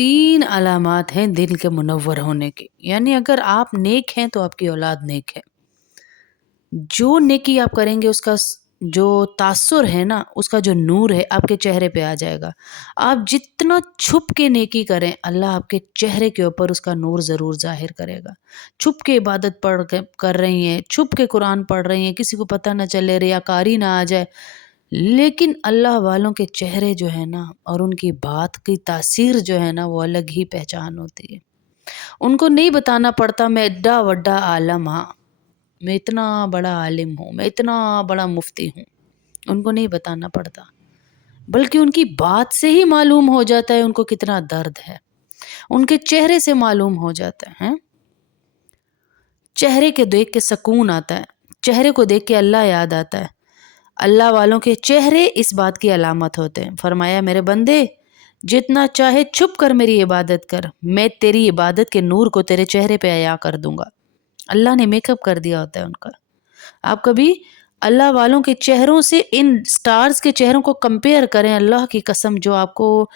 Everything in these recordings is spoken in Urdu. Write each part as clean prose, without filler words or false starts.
3 علامات ہیں دل کے منور ہونے کی، یعنی اگر آپ نیک ہیں تو آپ کی اولاد نیک ہے۔ جو نیکی آپ کریں گے اس کا جو تاثر ہے نا، اس کا جو نور ہے آپ کے چہرے پہ آ جائے گا۔ آپ جتنا چھپ کے نیکی کریں اللہ آپ کے چہرے کے اوپر اس کا نور ضرور ظاہر کرے گا۔ چھپ کے عبادت کر رہی ہیں، چھپ کے قرآن پڑھ رہی ہیں، کسی کو پتہ نہ چلے، ریاکاری نہ آ جائے، لیکن اللہ والوں کے چہرے جو ہے نا اور ان کی بات کی تاثیر جو ہے نا وہ الگ ہی پہچان ہوتی ہے۔ ان کو نہیں بتانا پڑتا میں ایڈا وڈا عالم ہاں، میں اتنا بڑا عالم ہوں، میں اتنا بڑا مفتی ہوں، ان کو نہیں بتانا پڑتا، بلکہ ان کی بات سے ہی معلوم ہو جاتا ہے ان کو کتنا درد ہے، ان کے چہرے سے معلوم ہو جاتا ہے۔ چہرے کے دیکھ کے سکون آتا ہے، چہرے کو دیکھ کے اللہ یاد آتا ہے۔ اللہ والوں کے چہرے اس بات کی علامت ہوتے ہیں۔ فرمایا میرے بندے جتنا چاہے چھپ کر میری عبادت کر، میں تیری عبادت کے نور کو تیرے چہرے پہ عطا کر دوں گا۔ اللہ نے میک اپ کر دیا ہوتا ہے ان کا۔ آپ کبھی اللہ والوں کے چہروں سے ان سٹارز کے چہروں کو کمپیئر کریں، اللہ کی قسم جو آپ کو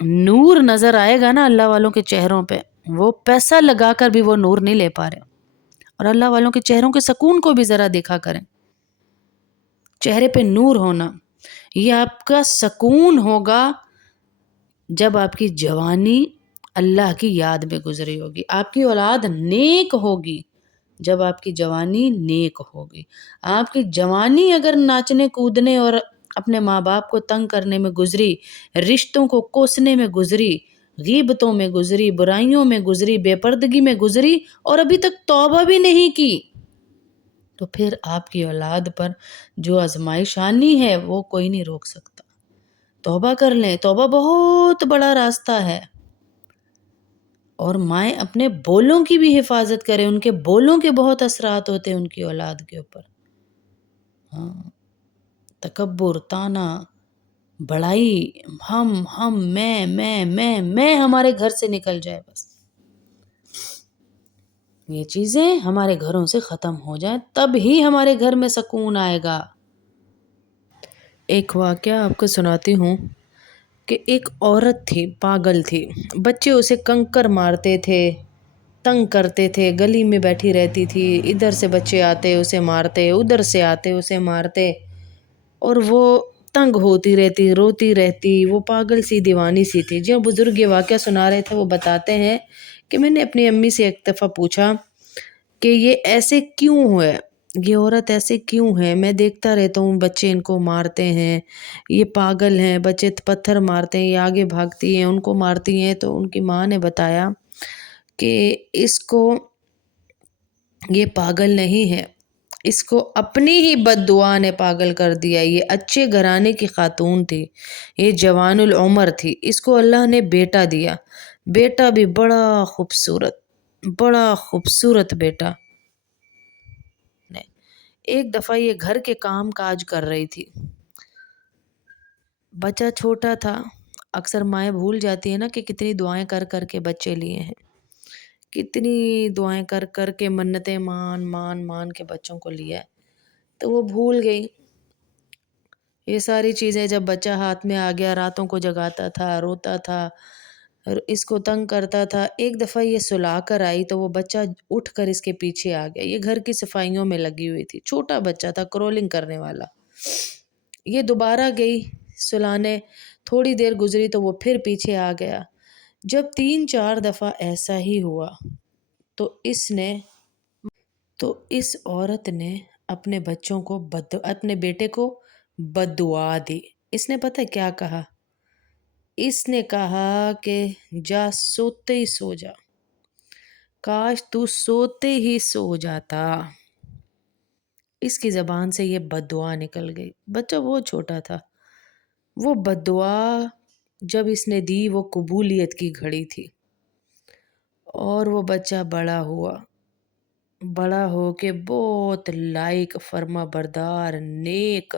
نور نظر آئے گا نا اللہ والوں کے چہروں پہ، وہ پیسہ لگا کر بھی وہ نور نہیں لے پا رہے۔ اور اللہ والوں کے چہروں کے سکون کو بھی ذرا دیکھا کریں، چہرے پہ نور ہونا یہ آپ کا سکون ہوگا جب آپ کی جوانی اللہ کی یاد میں گزری ہوگی۔ آپ کی اولاد نیک ہوگی جب آپ کی جوانی نیک ہوگی۔ آپ کی جوانی اگر ناچنے کودنے اور اپنے ماں باپ کو تنگ کرنے میں گزری، رشتوں کو کوسنے میں گزری، غیبتوں میں گزری، برائیوں میں گزری، بے پردگی میں گزری اور ابھی تک توبہ بھی نہیں کی، تو پھر آپ کی اولاد پر جو آزمائش آنی ہے وہ کوئی نہیں روک سکتا۔ توبہ کر لیں، توبہ بہت بڑا راستہ ہے۔ اور مائیں اپنے بولوں کی بھی حفاظت کریں، ان کے بولوں کے بہت اثرات ہوتے ہیں ان کی اولاد کے اوپر۔ ہاں، تکبر، تانا، بڑائی، ہم، میں ہمارے گھر سے نکل جائے، بس یہ چیزیں ہمارے گھروں سے ختم ہو جائیں، تب ہی ہمارے گھر میں سکون آئے گا۔ ایک واقعہ آپ کو سناتی ہوں کہ ایک عورت تھی، پاگل تھی، بچے اسے کنکر مارتے تھے، تنگ کرتے تھے، گلی میں بیٹھی رہتی تھی، ادھر سے بچے آتے اسے مارتے، ادھر سے آتے اسے مارتے، اور وہ تنگ ہوتی رہتی، روتی رہتی، وہ پاگل سی دیوانی سی تھی۔ جو بزرگ یہ واقعہ سنا رہے تھے وہ بتاتے ہیں کہ میں نے اپنی امی سے ایک دفعہ پوچھا کہ یہ ایسے کیوں ہے، یہ عورت ایسے کیوں ہے، میں دیکھتا رہتا ہوں بچے ان کو مارتے ہیں، یہ پاگل ہیں، بچے پتھر مارتے ہیں، یہ آگے بھاگتی ہیں ان کو مارتی ہیں۔ تو ان کی ماں نے بتایا کہ اس کو یہ پاگل نہیں ہے، اس کو اپنی ہی بد دعا نے پاگل کر دیا۔ یہ اچھے گھرانے کی خاتون تھی، یہ جوان العمر تھی، اس کو اللہ نے بیٹا دیا، بیٹا بھی بڑا خوبصورت بیٹا۔ ایک دفعہ یہ گھر کے کام کاج کر رہی تھی، بچہ چھوٹا تھا، اکثر مائیں بھول جاتی ہیں نا کہ کتنی دعائیں کر کر کے بچے لیے ہیں، کتنی دعائیں کر کر کے منتیں مان کے بچوں کو لیا ہے، تو وہ بھول گئی یہ ساری چیزیں۔ جب بچہ ہاتھ میں آ گیا راتوں کو جگاتا تھا، روتا تھا، اس کو تنگ کرتا تھا۔ ایک دفعہ یہ سلا کر آئی تو وہ بچہ اٹھ کر اس کے پیچھے آ گیا، یہ گھر کی صفائیوں میں لگی ہوئی تھی، چھوٹا بچہ تھا کرولنگ کرنے والا۔ یہ دوبارہ گئی سلانے، تھوڑی دیر گزری تو وہ پھر پیچھے آ گیا۔ جب 3-4 دفعہ ایسا ہی ہوا تو اس عورت نے اپنے بیٹے کو بد دعا دی۔ اس نے پتہ کیا کہا؟ اس نے کہا کہ جا سوتے ہی سو جا، کاش تو سوتے ہی سو جاتا۔ اس کی زبان سے یہ بد دعا نکل گئی، بچہ بہت چھوٹا تھا۔ وہ بد دعا جب اس نے دی وہ قبولیت کی گھڑی تھی، اور وہ بچہ بڑا ہو کے بہت لائق، فرما بردار، نیک،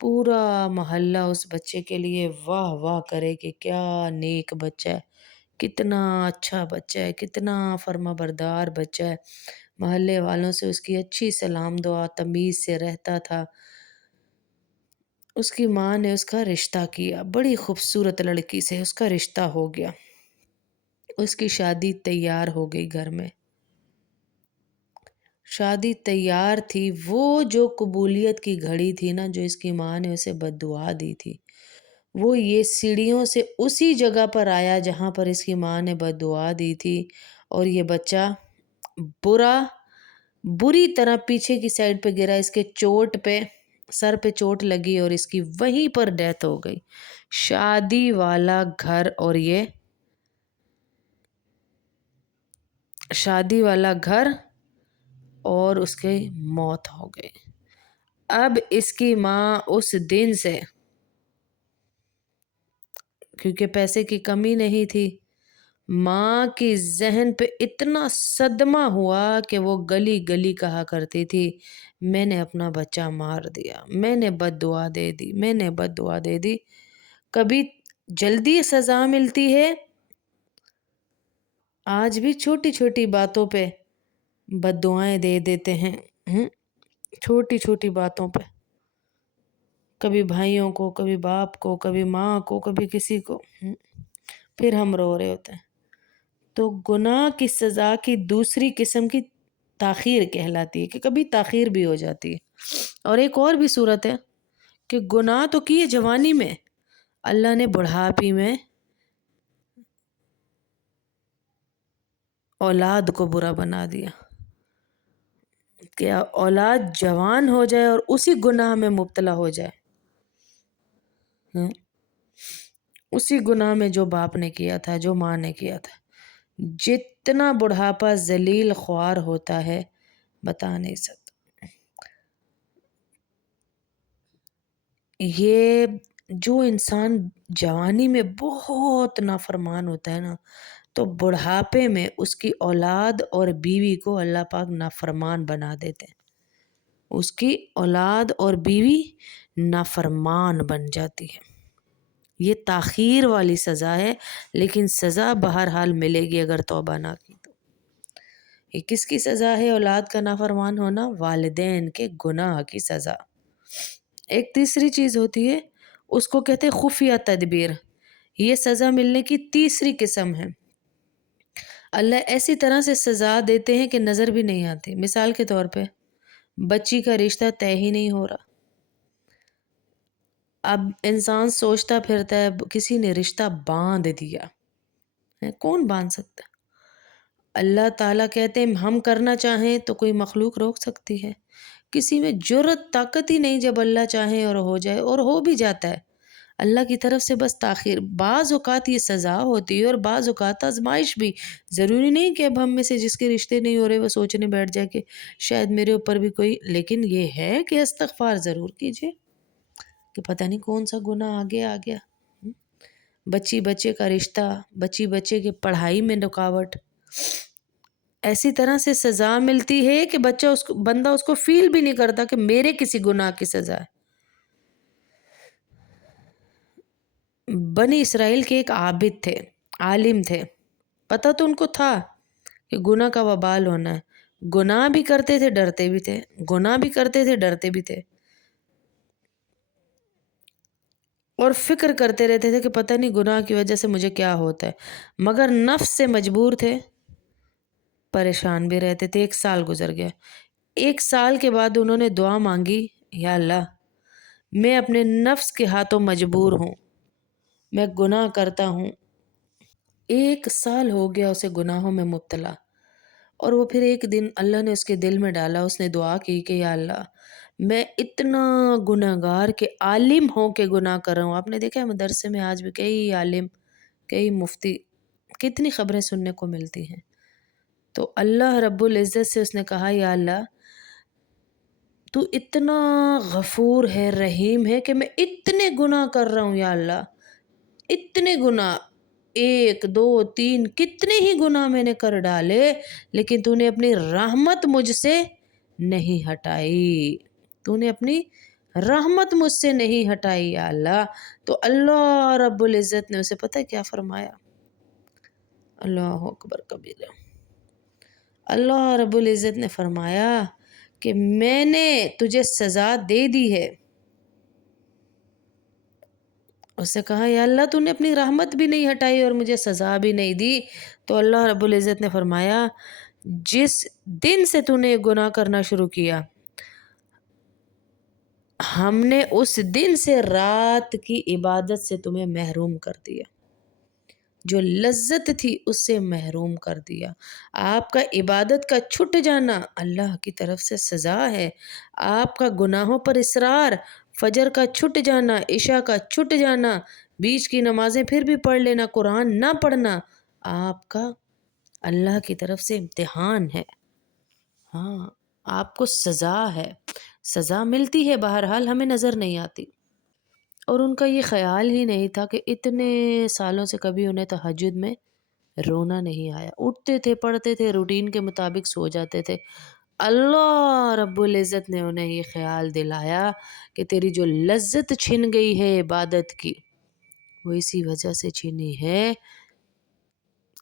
پورا محلہ اس بچے کے لیے واہ واہ کرے کہ کیا نیک بچہ ہے، کتنا اچھا بچہ ہے، کتنا فرما بردار بچہ ہے۔ محلے والوں سے اس کی اچھی سلام دعا تمیز سے رہتا تھا۔ اس کی ماں نے اس کا رشتہ کیا، بڑی خوبصورت لڑکی سے اس کا رشتہ ہو گیا، اس کی شادی تیار ہو گئی گھر میں، شادی تیار تھی، وہ جو قبولیت کی گھڑی تھی نا، جو اس کی ماں نے اسے بد دعا دی تھی، وہ یہ سیڑھیوں سے اسی جگہ پر آیا جہاں پر اس کی ماں نے بد دعا دی تھی، اور یہ بچہ بری طرح پیچھے کی سائڈ پہ گرا، اس کے چوٹ پہ، سر پہ چوٹ لگی اور اس کی وہیں پر ڈیتھ ہو گئی۔ شادی والا گھر اور یہ شادی والا گھر اور اس کی موت ہو گئی۔ اب اس کی ماں اس دن سے، کیونکہ پیسے کی کمی نہیں تھی، ماں کی ذہن پہ اتنا صدمہ ہوا کہ وہ گلی گلی کہا کرتی تھی، میں نے اپنا بچہ مار دیا، میں نے بد دعا دے دی، میں نے بد دعا دے دی۔ کبھی جلدی سزا ملتی ہے، آج بھی چھوٹی چھوٹی باتوں پہ بد دعائیں دے دیتے ہیں، چھوٹی چھوٹی باتوں پہ، کبھی بھائیوں کو، کبھی باپ کو، کبھی ماں کو، کبھی کسی کو، پھر ہم رو رہے ہوتے ہیں۔ تو گناہ کی سزا کی دوسری قسم کی تاخیر کہلاتی ہے، کہ کبھی تاخیر بھی ہو جاتی ہے۔ اور ایک اور بھی صورت ہے کہ گناہ تو کیے جوانی میں، اللہ نے بڑھاپی میں اولاد کو برا بنا دیا، کہ اولاد جوان ہو جائے اور اسی گناہ میں مبتلا ہو جائے، اسی گناہ میں جو باپ نے کیا تھا، جو ماں نے کیا تھا۔ جتنا بڑھاپا ذلیل خوار ہوتا ہے بتا نہیں سکتا۔ یہ جو انسان جوانی میں بہت نافرمان ہوتا ہے نا، تو بڑھاپے میں اس کی اولاد اور بیوی کو اللہ پاک نافرمان بنا دیتے ہیں، اس کی اولاد اور بیوی نافرمان بن جاتی ہے۔ یہ تاخیر والی سزا ہے، لیکن سزا بہرحال ملے گی اگر توبہ نہ کی تو۔ یہ کس کی سزا ہے اولاد کا نافرمان ہونا؟ والدین کے گناہ کی سزا۔ ایک تیسری چیز ہوتی ہے، اس کو کہتے ہیں خفیہ تدبیر۔ یہ سزا ملنے کی تیسری قسم ہے۔ اللہ ایسی طرح سے سزا دیتے ہیں کہ نظر بھی نہیں آتی۔ مثال کے طور پہ بچی کا رشتہ طے ہی نہیں ہو رہا، اب انسان سوچتا پھرتا ہے کسی نے رشتہ باندھ دیا، کون باندھ سکتا ہے؟ اللہ تعالیٰ کہتے ہیں ہم کرنا چاہیں تو کوئی مخلوق روک سکتی ہے؟ کسی میں جرت طاقت ہی نہیں، جب اللہ چاہے اور ہو جائے، اور ہو بھی جاتا ہے اللہ کی طرف سے، بس تاخیر۔ بعض اوقات یہ سزا ہوتی ہے اور بعض اوقات آزمائش بھی۔ ضروری نہیں کہ اب ہم میں سے جس کے رشتے نہیں ہو رہے وہ سوچنے بیٹھ جائے کہ شاید میرے اوپر بھی کوئی، لیکن یہ ہے کہ استغفار ضرور کیجئے کہ پتہ نہیں کون سا گناہ آگے آ گیا۔ بچی بچے کا رشتہ، بچی بچے کی پڑھائی میں رکاوٹ، ایسی طرح سے سزا ملتی ہے کہ بندہ اس کو فیل بھی نہیں کرتا کہ میرے کسی گناہ کی سزا ہے۔ بنی اسرائیل کے ایک عابد تھے، عالم تھے، پتہ تو ان کو تھا کہ گناہ کا وبال ہونا ہے، گناہ بھی کرتے تھے ڈرتے بھی تھے، گناہ بھی کرتے تھے ڈرتے بھی تھے، اور فکر کرتے رہتے تھے کہ پتہ نہیں گناہ کی وجہ سے مجھے کیا ہوتا ہے، مگر نفس سے مجبور تھے، پریشان بھی رہتے تھے۔ 1 سال گزر گیا، 1 سال کے بعد انہوں نے دعا مانگی، یا اللہ میں اپنے نفس کے ہاتھوں مجبور ہوں، میں گناہ کرتا ہوں۔ 1 سال ہو گیا اسے گناہوں میں مبتلا، اور وہ پھر ایک دن اللہ نے اس کے دل میں ڈالا، اس نے دعا کی کہ یا اللہ میں اتنا گناہگار کہ عالم ہوں کہ گناہ کر رہا ہوں۔ آپ نے دیکھا ہے مدرسے میں آج بھی کئی عالم، کئی مفتی، کتنی خبریں سننے کو ملتی ہیں۔ تو اللہ رب العزت سے اس نے کہا یا اللہ تو اتنا غفور ہے، رحیم ہے کہ میں اتنے گناہ کر رہا ہوں، یا اللہ اتنے گناہ، 1 2 3 کتنے ہی گناہ میں نے کر ڈالے، لیکن تو نے اپنی رحمت مجھ سے نہیں ہٹائی، تو نے اپنی رحمت مجھ سے نہیں ہٹائی یا اللہ۔ تو اللہ رب العزت نے اسے پتہ ہے کیا فرمایا؟ اللہ اکبر کبیرہ، اللہ رب العزت نے فرمایا کہ میں نے تجھے سزا دے دی ہے، اس سے کہا یا اللہ تو نے اپنی رحمت بھی نہیں ہٹائی اور مجھے سزا بھی نہیں دی. تو اللہ رب العزت نے فرمایا جس دن سے تو نے گناہ کرنا شروع کیا ہم نے اس دن سے رات کی عبادت سے تمہیں محروم کر دیا. جو لذت تھی اس سے محروم کر دیا. آپ کا عبادت کا چھٹ جانا اللہ کی طرف سے سزا ہے. آپ کا گناہوں پر اصرار، فجر کا چھٹ جانا، عشاء کا چھٹ جانا، بیچ کی نمازیں پھر بھی پڑھ لینا، قرآن نہ پڑھنا، آپ کا اللہ کی طرف سے امتحان ہے. ہاں آپ کو سزا ہے. سزا ملتی ہے بہرحال، ہمیں نظر نہیں آتی. اور ان کا یہ خیال ہی نہیں تھا کہ اتنے سالوں سے کبھی انہیں تہجد میں رونا نہیں آیا. اٹھتے تھے، پڑھتے تھے، روٹین کے مطابق سو جاتے تھے. اللہ رب العزت نے انہیں یہ خیال دلایا کہ تیری جو لذت چھن گئی ہے عبادت کی وہ اسی وجہ سے چھنی ہے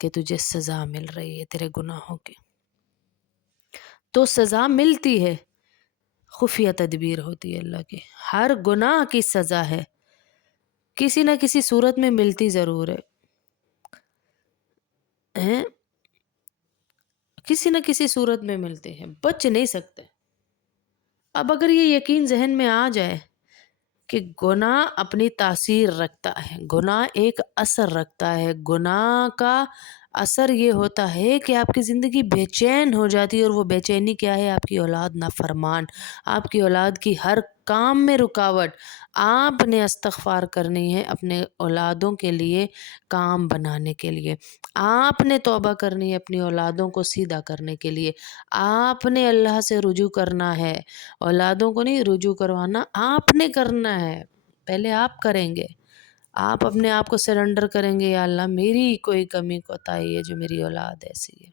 کہ تجھے سزا مل رہی ہے تیرے گناہوں کی. تو سزا ملتی ہے، خفیہ تدبیر ہوتی ہے اللہ کی. ہر گناہ کی سزا ہے، کسی نہ کسی صورت میں ملتی ضرور ہے. کسی نہ کسی صورت میں ملتے ہیں، بچ نہیں سکتے. اب اگر یہ یقین ذہن میں آ جائے کہ گناہ اپنی تاثیر رکھتا ہے، گناہ ایک اثر رکھتا ہے، گناہ کا اثر یہ ہوتا ہے کہ آپ کی زندگی بے چین ہو جاتی ہے. اور وہ بے چینی کیا ہے؟ آپ کی اولاد نافرمان، آپ کی اولاد کی ہر کام میں رکاوٹ. آپ نے استغفار کرنی ہے اپنے اولادوں کے لیے کام بنانے کے لیے. آپ نے توبہ کرنی ہے اپنی اولادوں کو سیدھا کرنے کے لیے. آپ نے اللہ سے رجوع کرنا ہے، اولادوں کو نہیں رجوع کروانا، آپ نے کرنا ہے. پہلے آپ کریں گے، آپ اپنے آپ کو سرنڈر کریں گے، یا اللہ میری کوئی کمی کوتاہی ہے جو میری اولاد ایسی ہے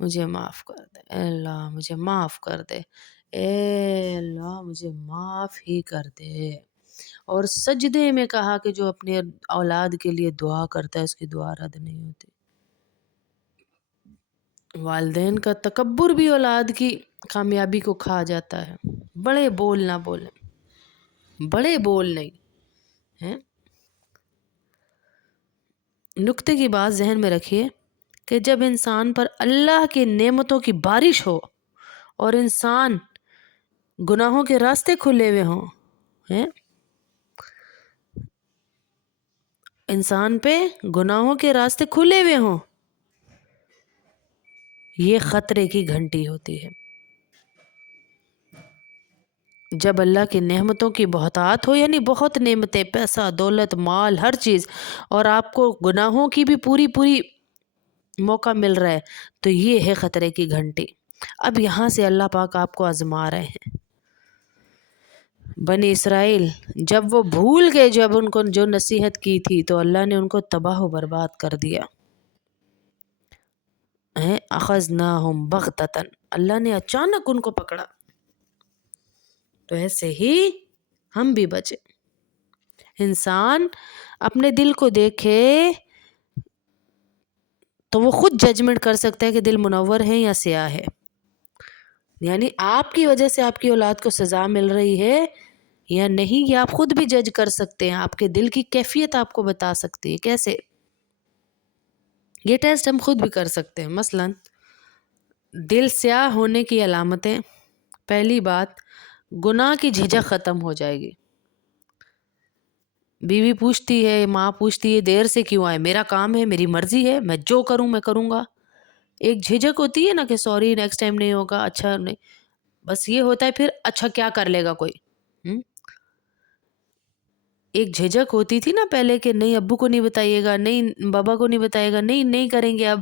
مجھے معاف کر دے. اے اللہ مجھے معاف کر دے، اے اللہ مجھے معاف ہی کر دے. اور سجدے میں کہا کہ جو اپنے اولاد کے لیے دعا کرتا ہے اس کی دعا رد نہیں ہوتی. والدین کا تکبر بھی اولاد کی کامیابی کو کھا جاتا ہے. بڑے بول نہ بولیں، بڑے بول نہیں ہیں. نکتے کی بات ذہن میں رکھیے کہ جب انسان پر اللہ کی نعمتوں کی بارش ہو اور انسان گناہوں کے راستے کھلے ہوئے ہوں، انسان پہ گناہوں کے راستے کھلے ہوئے ہوں، یہ خطرے کی گھنٹی ہوتی ہے. جب اللہ کی نعمتوں کی بہتات ہو، یعنی بہت نعمتیں، پیسہ، دولت، مال، ہر چیز، اور آپ کو گناہوں کی بھی پوری موقع مل رہا ہے، تو یہ ہے خطرے کی گھنٹی. اب یہاں سے اللہ پاک آپ کو آزما رہے ہیں. بنی اسرائیل جب وہ بھول گئے، جب ان کو جو نصیحت کی تھی تو اللہ نے ان کو تباہ و برباد کر دیا. اخذناہم بغتۃ، اللہ نے اچانک ان کو پکڑا. تو ایسے ہی ہم بھی بچے. انسان اپنے دل کو دیکھے تو وہ خود ججمنٹ کر سکتا ہے کہ دل منور ہے یا سیاہ ہے. یعنی آپ کی وجہ سے آپ کی اولاد کو سزا مل رہی ہے یا نہیں، یہ آپ خود بھی جج کر سکتے ہیں. آپ کے دل کی کیفیت آپ کو بتا سکتی ہے. کیسے؟ یہ ٹیسٹ ہم خود بھی کر سکتے ہیں. مثلاً دل سیاہ ہونے کی علامتیں، پہلی بات گناہ کی جھجک ختم ہو جائے گی. بیوی پوچھتی ہے، ماں پوچھتی ہے دیر سے کیوں آئے، میرا کام ہے، میری مرضی ہے، میں جو کروں میں کروں گا. ایک جھجک ہوتی ہے نا کہ سوری نیکسٹ ٹائم نہیں ہوگا، اچھا نہیں، بس یہ ہوتا ہے. پھر اچھا کیا کر لے گا کوئی. ایک جھجک ہوتی تھی نا پہلے کہ نہیں ابو کو نہیں بتائیے گا، نہیں بابا کو نہیں بتائیے گا، نہیں کریں گے. اب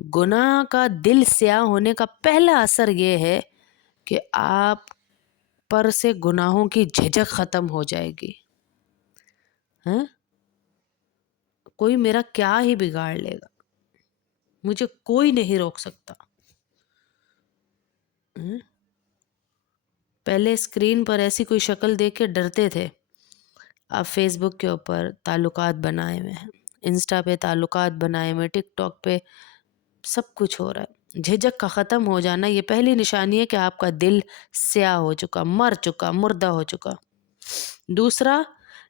گناہ کا دل سیاہ ہونے کا پہلا اثر یہ ہے کہ آپ پر سے گناہوں کی جھجک ختم ہو جائے گی. کوئی میرا کیا ہی بگاڑ لے گا، مجھے کوئی نہیں روک سکتا. پہلے اسکرین پر ایسی کوئی شکل دیکھ کے ڈرتے تھے، اب فیس بک کے اوپر تعلقات بنائے ہوئے ہیں، انسٹا پہ تعلقات بنائے ہوئے، ٹک ٹاک پہ سب کچھ ہو رہا ہے. جھجک کا ختم ہو جانا یہ پہلی نشانی ہے کہ آپ کا دل سیاہ ہو چکا، مر چکا، مردہ ہو چکا. دوسرا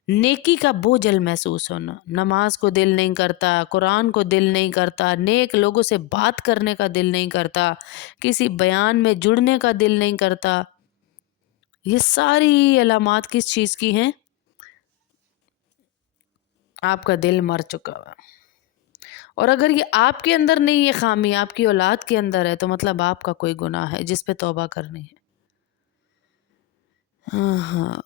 نیکی کا بوجھل محسوس ہونا، نماز کو دل نہیں کرتا، قرآن کو دل نہیں کرتا، نیک لوگوں سے بات کرنے کا دل نہیں کرتا، کسی بیان میں جڑنے کا دل نہیں کرتا. یہ ساری علامات کس چیز کی ہیں؟ آپ کا دل مر چکا ہوا. اور اگر یہ آپ کے اندر نہیں، یہ خامی آپ کی اولاد کے اندر ہے، تو مطلب آپ کا کوئی گناہ ہے جس پہ توبہ کرنی ہے. ہاں ہاں.